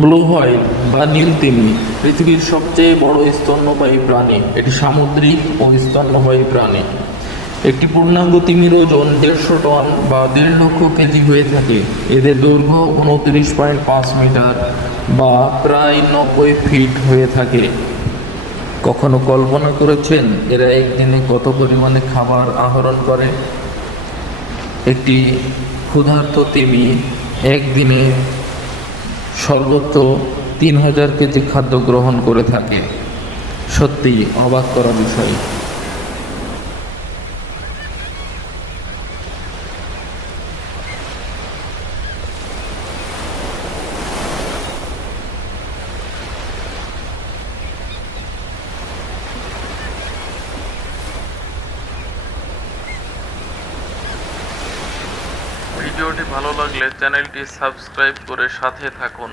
Blue while বা নীল তিমি পৃথিবীর সবচেয়ে বড় স্তন্যপায়ী প্রাণী। এটি সামুদ্রিক ও স্তন্যপায়ী প্রাণী। একটি পূর্ণাঙ্গ তিমির ওজন 150 টন বা 1.5 লক্ষ কেজি হয়ে থাকে। এদের দৈর্ঘ্য 29.5 মিটার বা প্রায় 90 ফিট হয়ে থাকে। কখনো কল্পনা করেছেন এরা একদিনে কত পরিমাণে খাবার আহরণ করে? একটি ক্ষুধার্ত তিমি একদিনে সর্বোচ্চ 3000 কেজি খাদ্য গ্রহণ করে থাকে। সত্যি অবাক করা বিষয়। ভিডিওটি ভালো লাগলে চ্যানেলটি সাবস্ক্রাইব করে সাথে থাকুন।